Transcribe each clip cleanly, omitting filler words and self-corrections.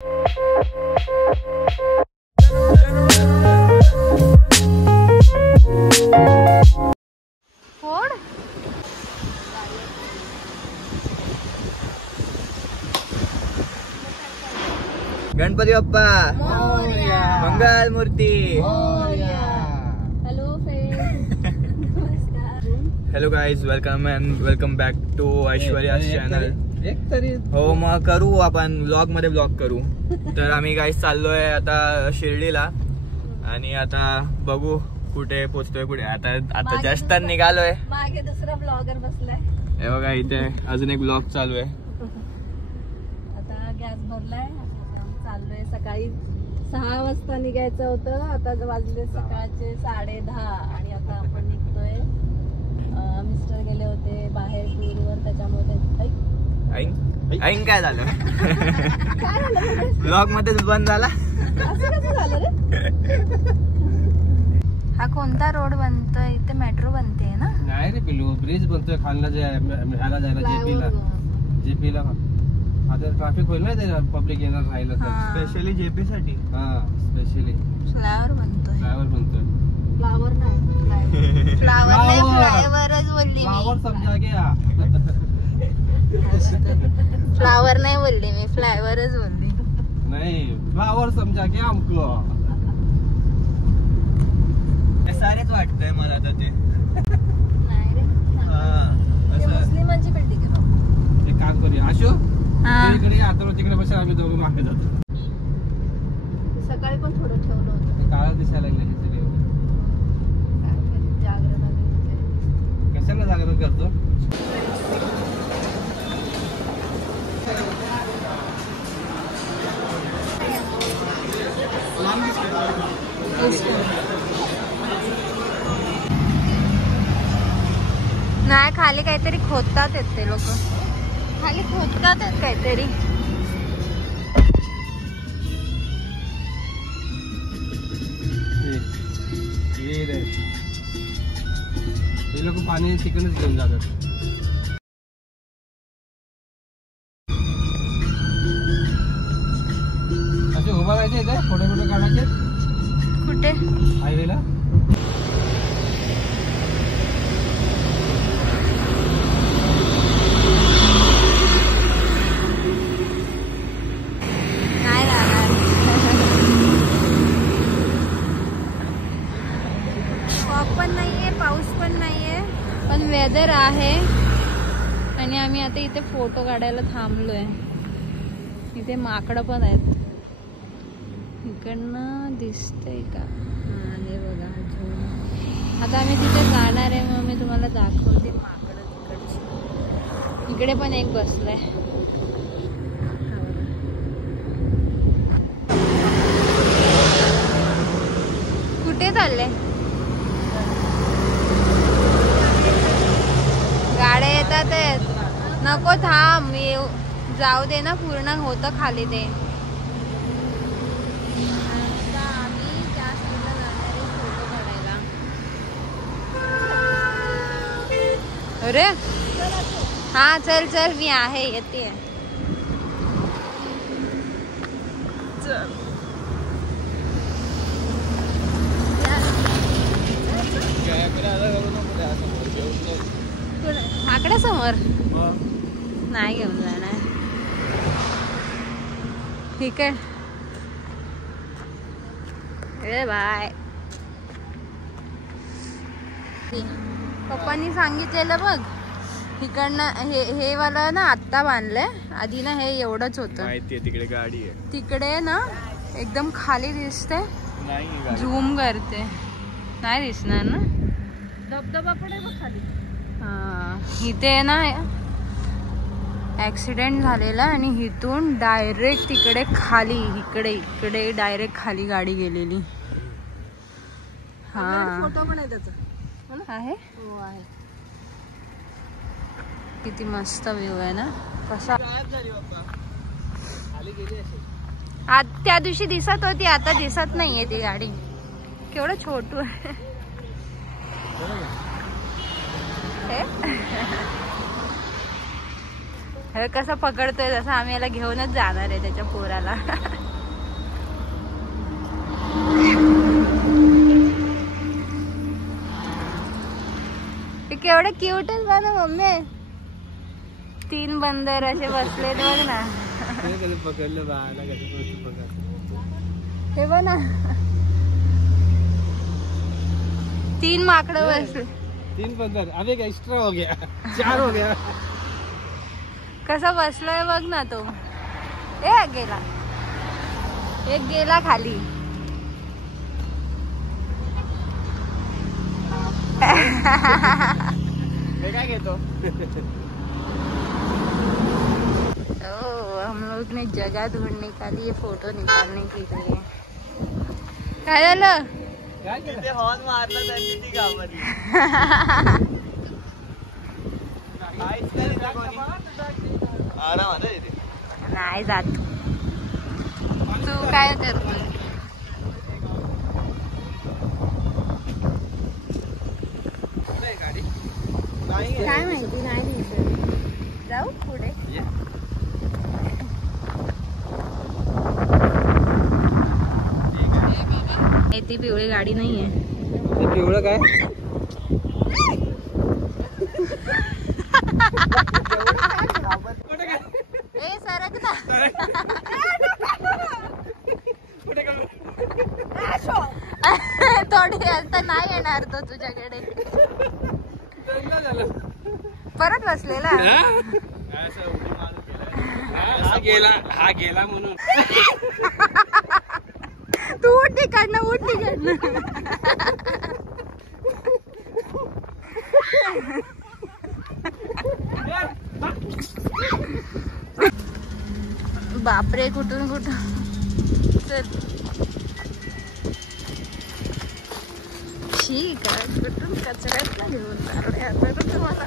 गणपती बाप्पा मंगल मूर्ती. Hello guys, welcome back to Aishwarya channel. हो, मग करू आपण व्लॉग मध्ये ब्लॉग करू. तर आम्ही गाईज चाललोय आता शिर्डीला आणि आता बघू कुठे पोहोचतोय. कुठे आता जास्त निघालोय. मागे दुसरा ब्लॉगर बसलाय. हे बघा, इथे अजून एक ब्लॉग चालू आहे. आता गॅस भरलाय, चाललोय. सकाळी 6 वाजता निघायचं होतं, आता वाजले सकाळचे 10:30 आणि आता आपण निघतोय. मिस्टर गेले होते बाहेर टूरवर, त्याच्यामुळे ऐन काय झालं? काय झालं? ब्लॉग मध्येच बंद झाला. असं कसं झालं रे? हा कोणता रोड बनतोय? इथे मेट्रो बनते ना? नाही रे पिलू, ब्रिज बनतोय खानला ह्याला जायला जेपीला. आता ट्रॅफिक होईल ना ते, पब्लिक येणार राहिलं तर. स्पेशली जेपी साठी. हा, स्पेशली फ्लावर बनतोय. फ्लावर नाही, फ्लायवरच बोलली फ्लावर समजा गया. फ्लावर नाही बोलली मी, फ्लायवरच बोलली. नाही, फ्लावर समजा गया हमको. सारेच वाटतंय मला तर ते. नाही रे, हा, मुस्लिमांची बिल्डिंग आहे. एक काम करूया, आशू इकडे आता तिकडे बसा, आम्ही दोघं मागे जातो. सकाळी पण थोडं ठेवलं होतं. काळा दिसायला लागले जागरण. कशाला जागरण करतो? नाही, खाली काहीतरी खोदतात आहेत ते लोक. खाली खोदतात आहेत काहीतरी. हे लोक पाणी तिकडूनच घेऊन जातात. असे उभा राहायचे इथे, फोटो काढायचे. कुठे? हायवेला. पण नाहीये, पाऊस पण नाहीये, पण वेदर आहे. आणि आम्ही आता इथे फोटो काढायला थांबलोय. इथे माकडं पण आहेत. इकडनं दिसतंय का? हे बघा, आता आम्ही तिथे जाणार आहे, मग मी तुम्हाला दाखवते माकडं तिकडची. इकडे पण एक बसलाय. कुठे चालले? गाड्या येतात. नको, थांब, जाऊ दे ना, पूर्ण होतं खाली ते. आता आम्ही त्या साईडला जाणार आहे फोटो काढायला. अरे हा, चल चल, मी आहे, येते. चल. आकडा समोर नाही घेऊन जाणार. ठीक आहे, बाय. पप्पांनी सांगितलेलं बघ, इकडनं हे वाला ना आत्ता बांधलंय. आधी ना हे एवढंच होतं. माहितीये, तिकडे गाडी आहे. तिकडे ना एकदम खाली दिसते. नाही, झूम करते, नाही दिसणार ना. धबधबा पण आहे बघ खाली. इथे ना ऍक्सिडेंट झालेला आणि इथून डायरेक्ट तिकडे खाली, इकडे डायरेक्ट खाली गाडी गेलेली. हा, फोटो पण आहे त्याचा. आहे. हो, आहे. किती मस्त व्ह्यू आहे ना. कसा आज त्या दिवशी दिसत होती, आता दिसत नाहीये ती गाडी. केवढं छोटू आहे. अरे कसं पकडतोय जसं आम्ही याला घेऊनच जाणार आहे त्याच्या पोराला. केवढे क्यूट आहे ना मम्मी. 3 बंदर असे बसले बघ ना. पकडलं हे बघ ना 3 माकडं बसले. 3 बंदर. अब एक एक्स्ट्रा हो गया, 4 हो गया. कसा बसलोय बघ ना तो. ए गेला, एक गेला खाली. मैं क्या कहता हूँ? हम लोग ने जगह ढूंढने का लिए फोटो निकालने के लिए. काय झालं? तिथे हॉर्न मारला त्यांनी ती गावाली. आरामात आहे तिथे. नाही जात. तू काय करतो? काय माहिती नाही दिसत. जाऊ पुढे. ती पिवळी गाडी नाहीये. पिवळं काय? ए सरक ना. थोडी आता नाही येणार तो तुझ्याकडे. परत बसलेला. हा गेला म्हणून. तू उठ तिकडनं, उठ तिकडनं. बापरे कुठून कुठून. ठीक आहे कुठून कचऱ्यात ना घेऊन चालले आता तुम्हाला.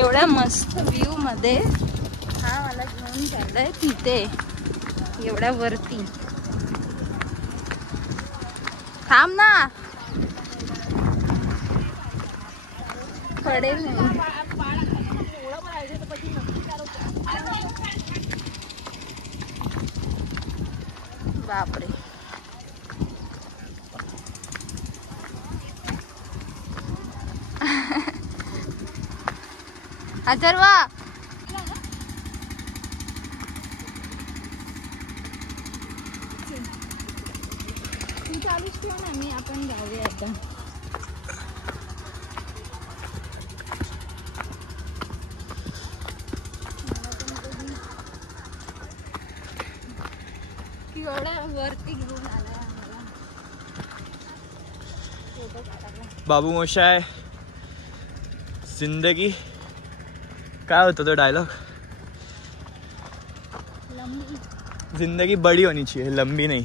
एवढ्या मस्त व्ह्यू मध्ये हा मला घेऊन चाललाय तिथे एवढ्या वरती. थांब ना. पडेल नाही. बापरे. अथर्वा तू चालूच ठेव ना. मी आपण जाऊया आता. एवढ्या वरती घेऊन आलाय आम्हाला. फोटो काढायला. बाबू मोशाय जिंदगी काय होता तो डायलॉग? जिंदगी बड़ी होनी चाहिए, लंबी नहीं.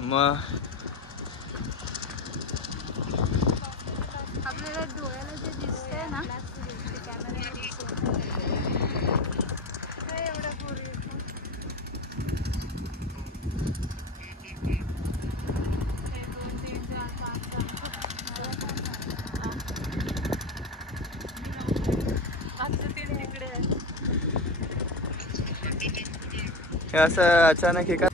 मग आपल्याला डोळ्याला जे दिसतंय ना हे असं अचानक हे का?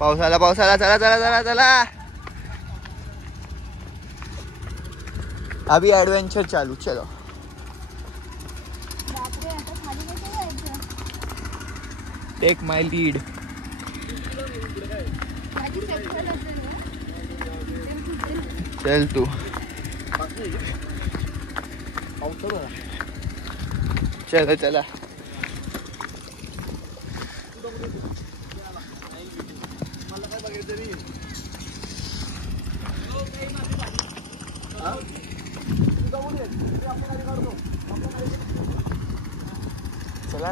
पावसाला पावसाला चला चला चला चला. अभी एडवेंचर चालू. चलो टेक माय लीड. चल तू. चला चला.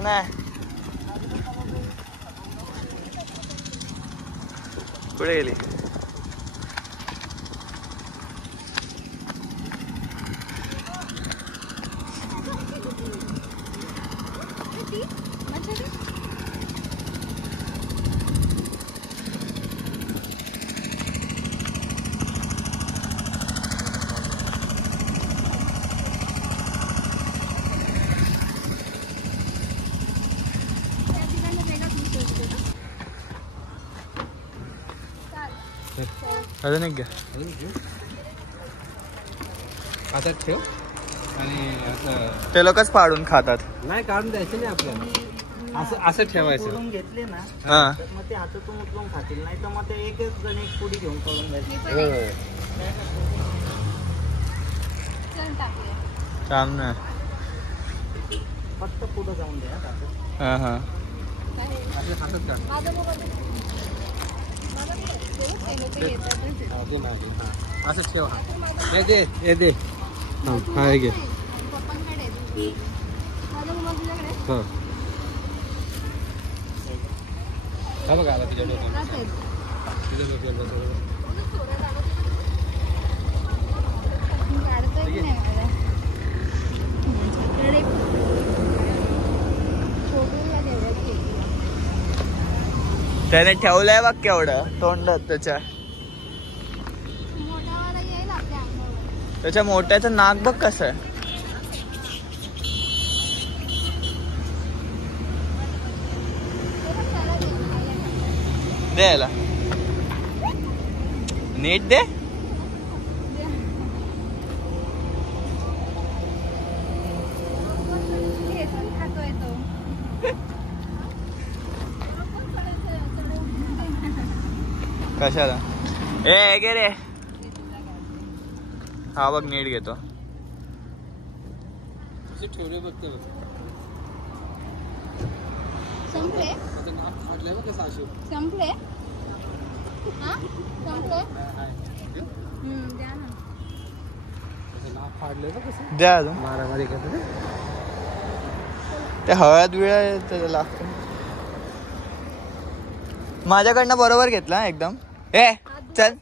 नाही. कुठे गेली? अजून एक घ्या. आता ठेव आणि असं ते लोकच फाडून खातात. नाही काढून द्यायचं नाही आपल्याला, असं असं ठेवायचं. घेतले ना हा तर मग ते हातातून उचलून खातील, नाही तर मग ते एकच जण एक पुडी घेऊन पळून जायचे. काम नाही. फक्त पुढं जाऊन द्या हातात. हा हा असं हातात काढ. असं ठेव. हे दे हे दे. हा हे घे. हा हा बघा आला तिच्या डोक्यात. त्याने ठेवलंय बघ केवढं तोंडात त्याच्या. त्याच्या मोठ्याचं नाक बघ कसं आहे. दे याला नीट दे. कशाला ए गे रे. हा बघ नीट घेतो. ठेवले बघतो. संपले संपले हा संपले. द्या ना. द्या अजून. मारामारी करते ते हळद बिळद लागतो. माझ्याकडनं बरोबर घेतला एकदम. ए चल.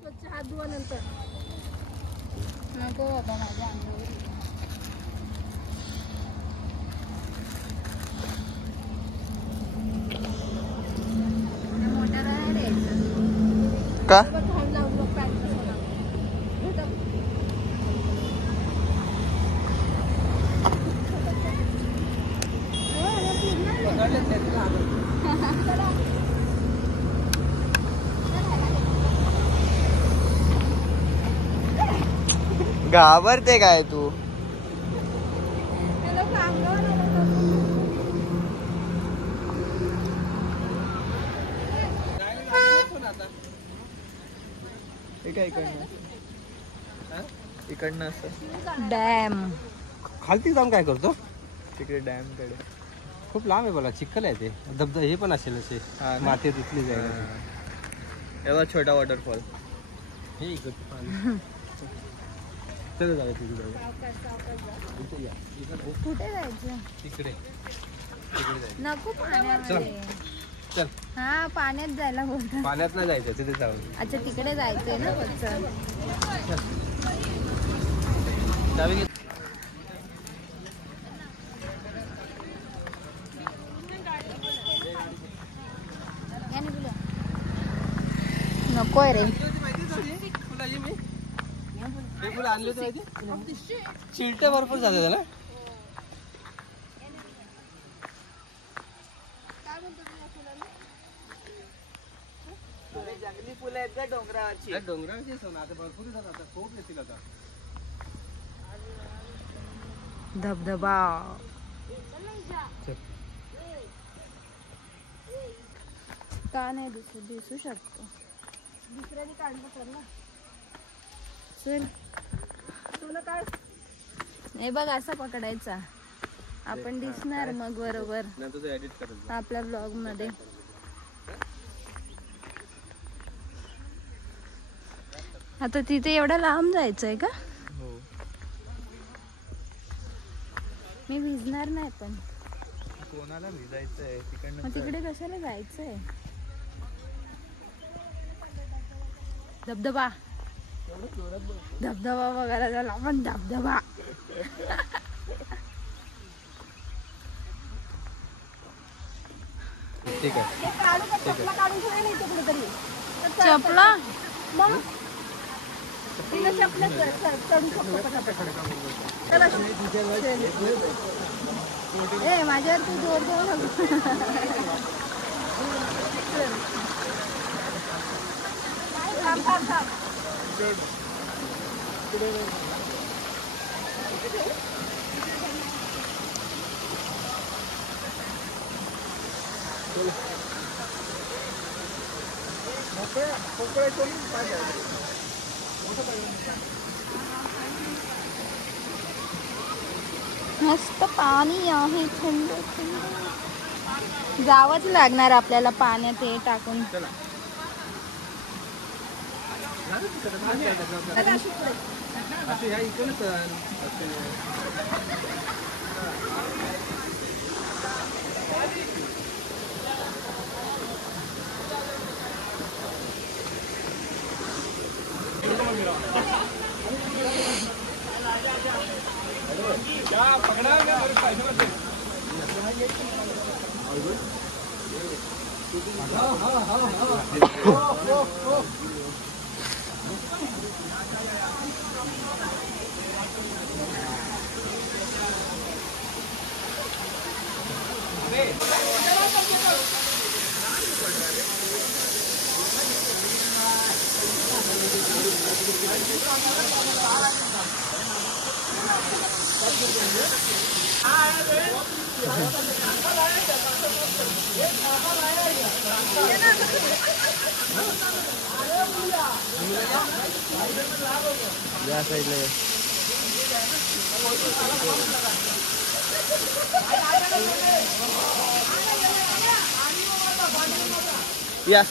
स्वच्छ हात धुवा नंतर. नको बाबा माझ्या अंगावर. मोठ्याला नाही द्यायचं का? घाण लावून बघ पॅन्ट. घाबरते काय तू? इकडनं असं डॅम. खालती जाऊन काय करतो? तिकडे डॅम कडे खूप लांब आहे बोला. चिखल आहे ते. धबधबा हे पण असेल असे माती तिथली जायला. एवढा छोटा वॉटरफॉल. हे इकडे पाणी. चल जाऊया तिकडे जाऊया. कुठे जायचं? तिकडे तिकडे जायचं. नको पाण्यामध्ये. चल हा पाण्यात जायला बोलतात. पाण्यात नाही जायचं तिथे जाऊन. अच्छा तिकडे जायचंय ना वरचं. नकोय रे. आणले चिलटे भरपूर जाते त्याला. जंगली फुलं आहेत का डोंगरावरची? डोंगरावरची आता भरपूर आता खूप येतील आता. धबधबा. का नाही दिसू शकतो. दुसऱ्याने काढलं तर ना. चल तुला काय नाही बघ असा पकडायचा. आपण दिसणार मग बरोबर नंतर एडिट करायचं आपल्या ब्लॉग मध्ये. आता तिथे एवढं लांब जायचंय का? हो मी भिजणार नाही पण कोणाला भिजायचंय तिकडनं मग तिकडे कशाला जायचंय. धबधबा धबधबा बघायला झाला आपण धबधबा. ठीक आहे. चपला ए माझ्यावर तू जोर देऊ नको. मस्त पाणी आहे थंड थंड. जावंच लागणार आपल्याला पाण्यात हे टाकून. या साईडला यस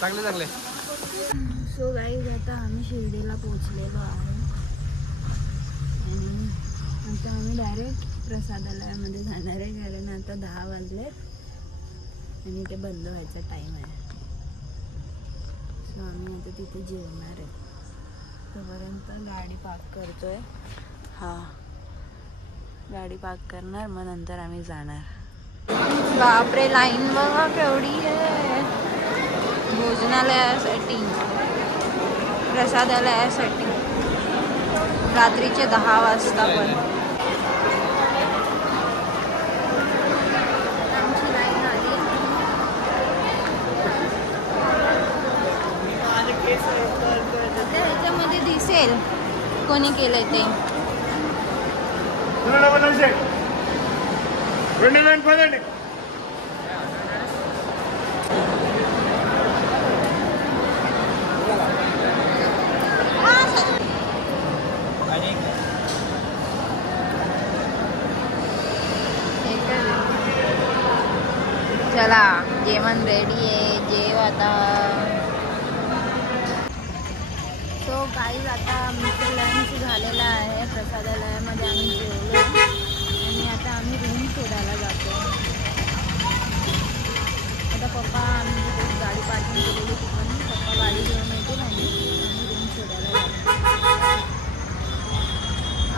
चांगले चांगले. सो गाईज आता आम्ही शिर्डीला पोहोचलेलो आहे आणि आता आम्ही डायरेक्ट प्रसादालयामध्ये जाणार आहे कारण आता 10 वाजले आणि ते बंद व्हायचा टाईम आहे. सो आम्ही आता तिथे जेवणार आहे. तोपर्यंत गाडी पार्क करतोय. हा गाडी पार्क करणार मग नंतर आम्ही जाणार. बापरे लाईन बघा केवढी आहे भोजनालयासाठी प्रसादालयासाठी रात्रीचे 10 वाजता पण आमची लाईन आली. ह्याच्यामध्ये दिसेल कोणी केलंय ते. चला जेवण रेडी आहे. जेव आता. सो गाईज आता आमचं लंच झालेलं आहे. प्रसादालयामध्ये आम्ही जेवलो आणि आता आम्ही रूम शोधायला जातो. आता पप्पा आम्ही जिथे गाडी पार्किंग केलेली तिकडून पप्पा गाडी घेऊन येतील आणि आम्ही रूम शोधायला जातो.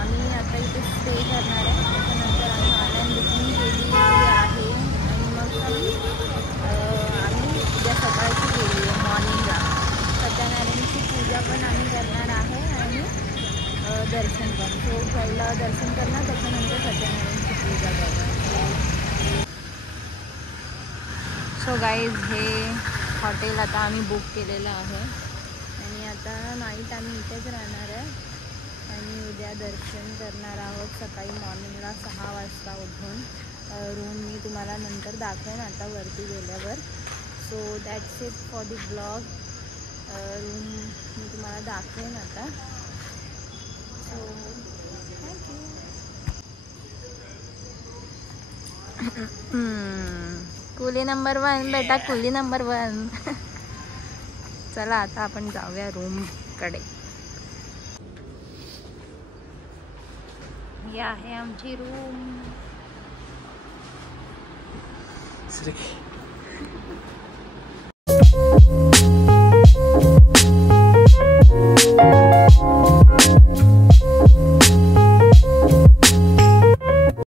आम्ही आता इथे स्टे करणार आहे. त्याच्यानंतर आम्ही ऑनलाईन बुकिंग केली आहे आणि मग आम्ही उद्या सकाळची केली आहे मॉर्निंगला. सत्यनारायणची पूजा पण आम्ही करणार आहे आणि दर्शन पण. सो पहिला दर्शन करणार त्याच्यानंतर सत्यनारायणची पूजा करणार. सो गाईज हे हॉटेल आता आम्ही बुक केलेलं आहे आणि आता नाईट आम्ही इथेच राहणार आहे आणि उद्या दर्शन करणार आहोत सकाळी मॉर्निंगला 6 वाजता उठून. रूम मी तुम्हाला नंतर दाखवेन आता वरती गेल्यावर. So that's it for the blog. Room मी तुम्हाला दाखवेन आता. So thank you. कुली नंबर 1 बेटा, कुली नंबर 1. चला आता आपण जाऊया रूमकडे. ही आहे आमची रूम.